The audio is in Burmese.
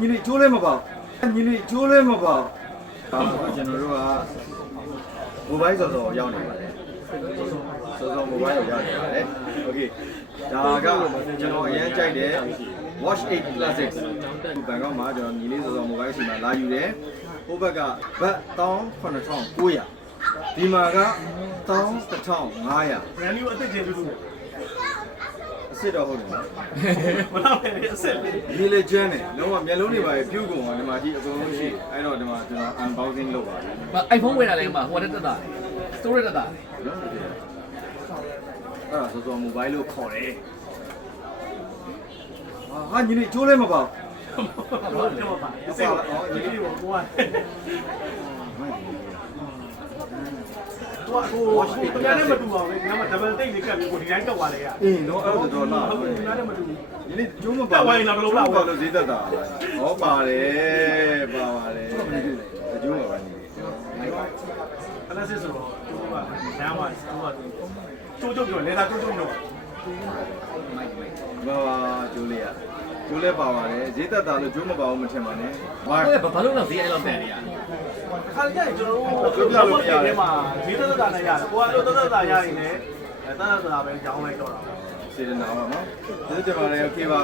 ညီလေးကျိုးလဲမပေါ့ညီလေးကျိုးလဲမပေါ့ဒါကျွန်တော်တို့ကမိုဘိုင်းစော်စော်ရောက်နေပါတယ်စော်စော်မိုဘိုင်းကိုရောက်နေပါတယ်โอเคဒါကကျွန်တော်အရင်ကြိုက်တယ် Watch 8 Classic ဒီဘန်ကောက်မှာကျွန်တော်ညီလေးစော်စော်မိုဘိုင်းစီမှာလာယူတယ်ဟိုဘက်ကဘတ်18900ဒီမှာက11500 brand new အသစ်ချင်းတူတူ အ စ်စ်တော့ဟုတ်တယ်နော်မနာပဲအဆက်လေးဒီလေကျန်းတယ်လုံးဝမျက်လုံးတွေပါပြုတ်ကုန်အောင်ဒီမှာကြည့်အကုန်လုံးရှိအဲ့တော့ဒီမှာကျွန်တော် unboxing လုပ်ပါပြီအိုက်ဖုန်းဝယ်တာလည်းမှာဟိုတက်တက်တာ storage တက်တာနော်အဲ့ဒါဆိုတော့ mobile လို့ခေါ်တယ်ဟာညီလေးကျိုးလဲမပေါ့တော့တော့ပါအဆက်ဒီလိုကိုက ကိုကကိုညာနဲ့မတူပါဘူးငါမှ double take လေးကပ်ပြီးကိုဒီတိုင်းကောက်သွားလေရအေးနော်အဲ့ဒါတော့လာဟုတ်ကဲ့ညာနဲ့မတူဘူးညီလေးကျိုးမပေါ့ပါလို့ဈေးသက်တာဟောပါတယ်ပါပါတယ်အကျိုးမှာပါညီလေးအဲ့ဒါစစ်ဆိုတော့ကိုကညာမှာကိုကတိုးတိုးပြောလဲတာတိုးတိုးပြောပါပါကျိုးလေးရကျိုးလဲပါပါတယ်ဈေးသက်တာလို့ကျိုးမပါဘူးမထင်ပါနဲ့ဘာအဲ့ဘာလို့လဲဈေးအဲ့လောက်တန်နေရ ခါကျရင်ကျွန်တော်တို့ပြောပြလို့ရတယ်ထဲမှာဈေးသက်သက်သာနဲ့ရတယ်ကိုကအဲ့လိုသက်သက်သာရရင်လည်းသက်သက်သာပဲကြောင်းလိုက်တော့တာစေတနာပါနော်ဒီကျွန်တော်လည်း okay ပါ